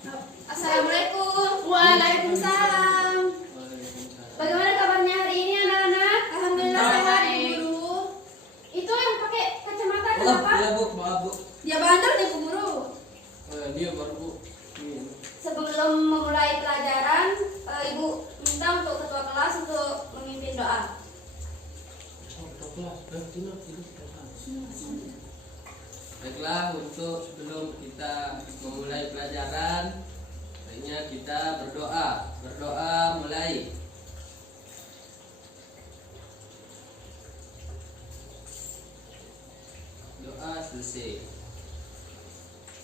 Assalamualaikum. Waalaikumsalam. Bagaimana kabarnya hari ini anak-anak? Alhamdulillah sehat guru. Itu yang pakai kacamata Oh, kenapa? iya bu, maaf bu. Dia bandel nih Bu Guru. Dia baru bu. Ini. Sebelum memulai pelajaran, Ibu minta untuk ketua kelas untuk memimpin doa. Baiklah, untuk sebelum kita memulai pelajaran, baiknya kita berdoa. Berdoa mulai. Doa selesai.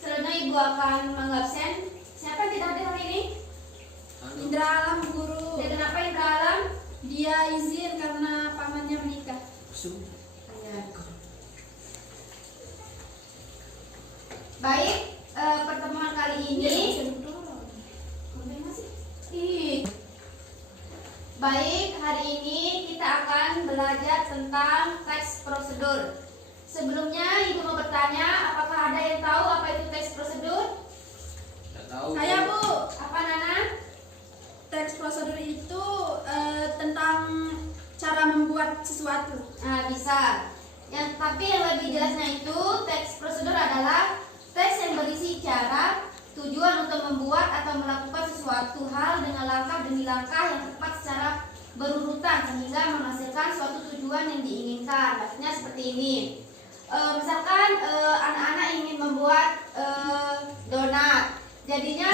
Selanjutnya Ibu akan mengabsen. Siapa yang tidak hadir hari ini? Indra Alam Bu Guru. Dan kenapa Indra Alam? Dia izin karena pamannya menikah. Baik, pertemuan kali ini. Baik, hari ini kita akan belajar tentang teks prosedur. Sebelumnya Ibu mau bertanya, apakah ada yang tahu apa itu teks prosedur? Tidak tahu. Saya Bu. Apa Nana? Teks prosedur itu tentang cara membuat sesuatu. Nah, bisa. Tapi yang lebih jelasnya itu teks prosedur adalah teks yang berisi cara, tujuan untuk membuat atau melakukan sesuatu hal dengan langkah demi langkah yang tepat secara berurutan sehingga menghasilkan suatu tujuan yang diinginkan. Maksudnya seperti ini. Misalkan anak-anak ingin membuat donat. Jadinya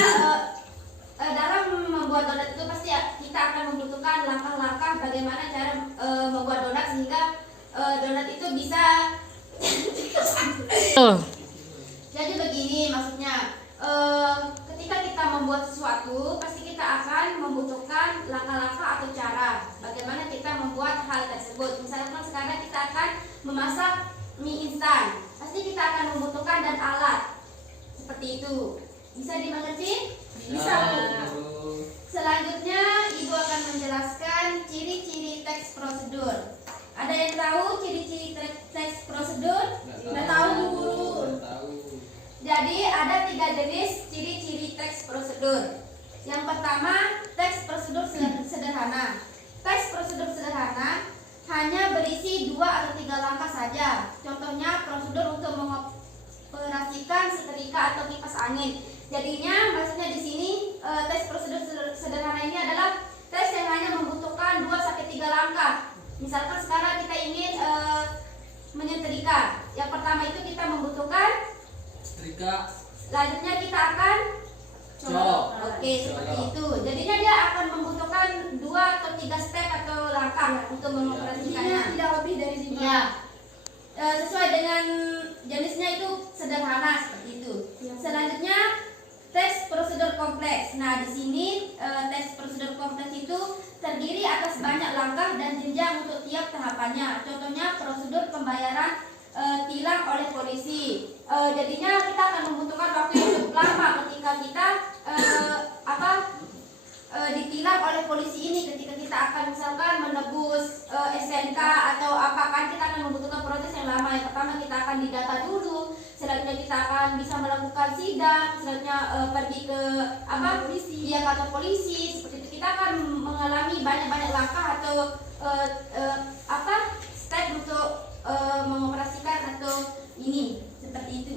dalam membuat donat itu pasti kita akan membutuhkan langkah-langkah bagaimana cara membuat donat sehingga donat itu bisa. Jadi begini maksudnya, ketika kita membuat sesuatu pasti kita akan membutuhkan langkah-langkah atau cara bagaimana kita membuat hal tersebut. Misalkan sekarang kita akan memasak mie instan, pasti kita akan membutuhkan dan alat seperti itu. Bisa dimengerti? Bisa Bu. Selanjutnya Ibu akan menjelaskan ciri-ciri teks prosedur. Ada yang tahu ciri-ciri teks prosedur? Nggak tahu Bu Guru. Nggak tahu. Jadi ada 3 jenis ciri-ciri teks prosedur. Yang pertama, teks prosedur sederhana. Teks prosedur sederhana hanya berisi 2 atau 3 langkah saja. Contohnya prosedur untuk mengoperasikan setrika atau kipas angin. Jadinya maksudnya di sini teks prosedur sederhana ini adalah teks yang hanya membutuhkan 2-3 langkah. Misalkan sekarang kita ingin menyetrika. Yang pertama itu kita membutuhkan Setrika. selanjutnya kita akan Colok. Oke, seperti itu. Jadinya dia akan membutuhkan 2 atau 3 step atau langkah untuk mengoperasikannya. Tidak lebih dari 5. Ya. Sesuai dengan jenisnya itu sederhana seperti itu. Ya. Selanjutnya teks prosedur kompleks. Nah, di sini teks prosedur kompleks itu terdiri atas banyak langkah dan jenjang untuk tiap tahapannya. Contohnya prosedur pembayaran tilang oleh polisi. Jadinya kita akan membutuhkan waktu yang cukup lama ketika kita ditilang oleh polisi ini, ketika kita akan misalkan menebus SNK atau apa kan, kita akan membutuhkan proses yang lama. Yang pertama kita akan didata dulu, selanjutnya kita akan bisa melakukan sidang, selanjutnya pergi ke polisi, ya kantor polisi. Seperti itu kita akan mengalami banyak langkah atau step untuk mengoperasikan atau ini seperti itu.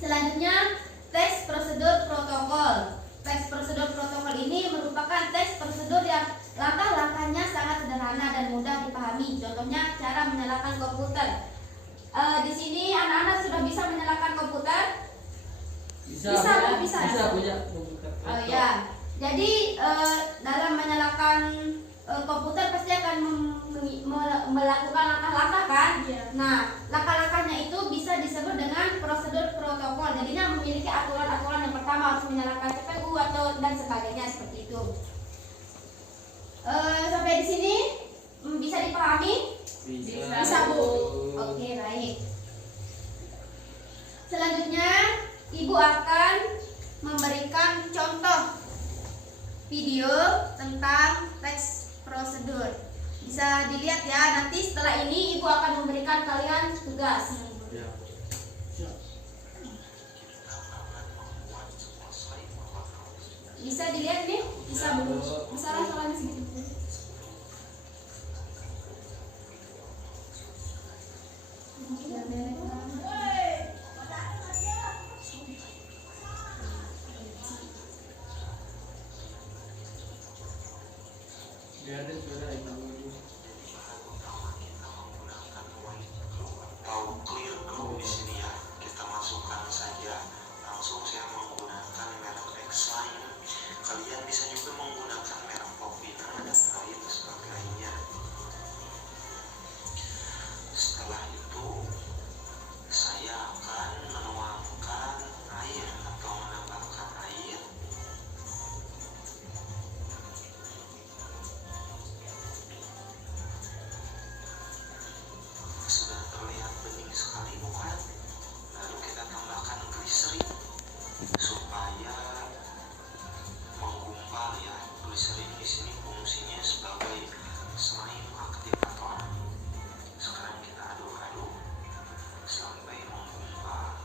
Selanjutnya teks prosedur protokol. Teks prosedur protokol ini merupakan teks prosedur yang langkah-langkahnya sangat sederhana dan mudah dipahami. Contohnya cara menyalakan komputer. Di sini anak-anak sudah bisa menyalakan komputer? Bisa punya komputer. Oh ya. Jadi dalam menyalakan komputer pasti akan melakukan langkah-langkah kan? Iya. Nah, langkah-langkahnya itu bisa disebut dengan prosedur protokol. Jadinya memiliki aturan-aturan. Yang pertama harus menyalakan CPU atau dan sebagainya seperti itu. Sampai di sini bisa dipahami? Bisa, Bu. Oke, baik. Selanjutnya Ibu akan memberikan contoh video tentang teks prosedur. Bisa dilihat ya, nanti setelah ini Ibu akan memberikan kalian tugas. Ya. Bisa dilihat nih? Bisa Bu. Masalah-masalahnya segitu. Biarin sudah ibu. Tahu clear glow di sini ya, kita masukkan saja. Langsung saya menggunakan merek X-Line. Kalian bisa juga menggunakan merek Popina dan lain sebagainya. Setelah itu saya akan menuangkan air atau menambahkan air. Sudah terlihat bening sekali bukan? Lalu kita tambahkan gliserin supaya menggumpal ya. Gliserin di sini fungsinya sebagai slime aktivator. Sekarang kita aduk-aduk sampai menggumpal.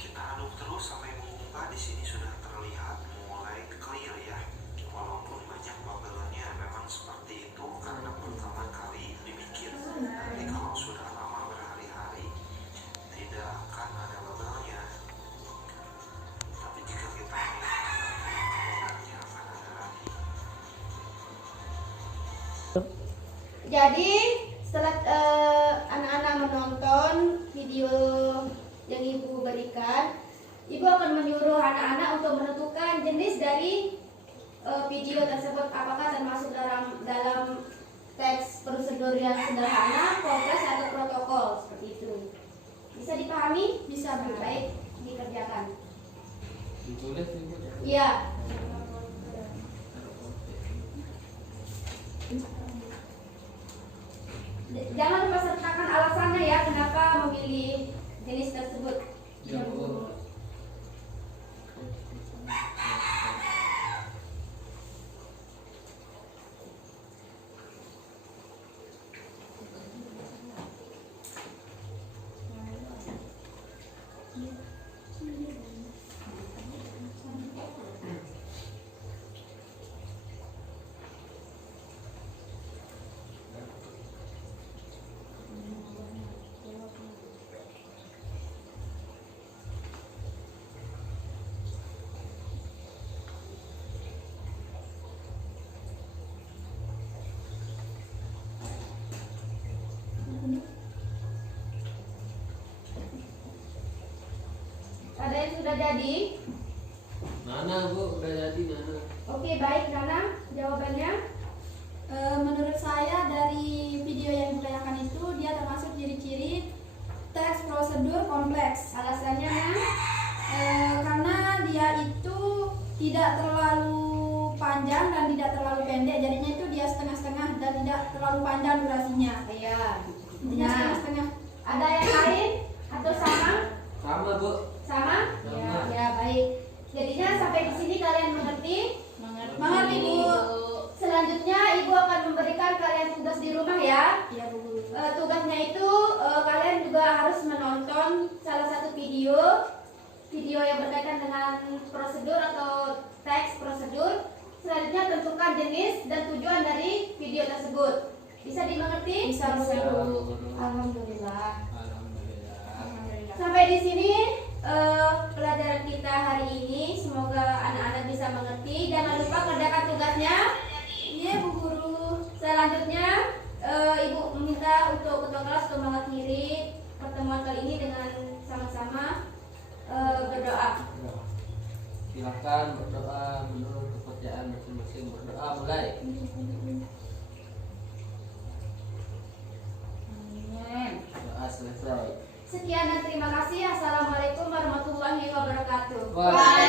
Kita aduk terus sampai menggumpal. Di sini sudah terlihat mulai clear ya. Walaupun banyak bubble-nya, memang seperti itu karena pertama kali dibikin. Nanti kalau sudah lama berhari-hari tidak akan ada bubble-nya. Tapi jika kita melihat bubble-nya akan ada lagi. Jadi setelah anak-anak menonton video yang ibu berikan, ibu akan menyuruh anak-anak untuk menentukan jenis dari video tersebut, apakah termasuk dalam teks prosedur yang sederhana, kompleks atau protokol seperti itu. Bisa dipahami? Bisa Bu. Baik, dikerjakan. Ditulis ibu. Iya. Jangan lupa sertakan alasannya ya, kenapa memilih jenis tersebut. Ya Bu. Ada yang sudah jadi? Nana Bu, udah jadi Nana. Oke, baik Nana, jawabannya. Menurut saya dari video yang ditanyakan itu dia termasuk ciri-ciri teks prosedur kompleks. Alasannya Nan? Karena dia itu tidak terlalu panjang dan tidak terlalu pendek, jadinya itu dia setengah-setengah dan tidak terlalu panjang durasinya. Iya. Intinya Nah, setengah-setengah. ada yang lain atau sama? Sama Bu. Sama? Sama. Ya, baik. Jadinya sampai di sini kalian mengerti? Mengerti Bu. Selanjutnya ibu akan memberikan kalian tugas di rumah ya. Iya Bu. Tugasnya itu kalian juga harus menonton salah satu video yang berkaitan dengan prosedur atau teks prosedur. Selanjutnya tentukan jenis dan tujuan dari video tersebut. Bisa dimengerti? Bisa, Bu. Alhamdulillah. Alhamdulillah. Sampai di sini pelajaran kita hari ini. Semoga anak-anak bisa mengerti. Jangan lupa kerjakan tugasnya. Iya Bu Guru. Selanjutnya ibu meminta untuk ketua kelas untuk mengakhiri pertemuan kali ini dengan sama-sama berdoa. Silakan berdoa menurut kepercayaan masing-masing. Berdoa mulai. Doa selesai. Sekian dan terima kasih. Assalamualaikum warahmatullahi wabarakatuh. Waalaikumsalam.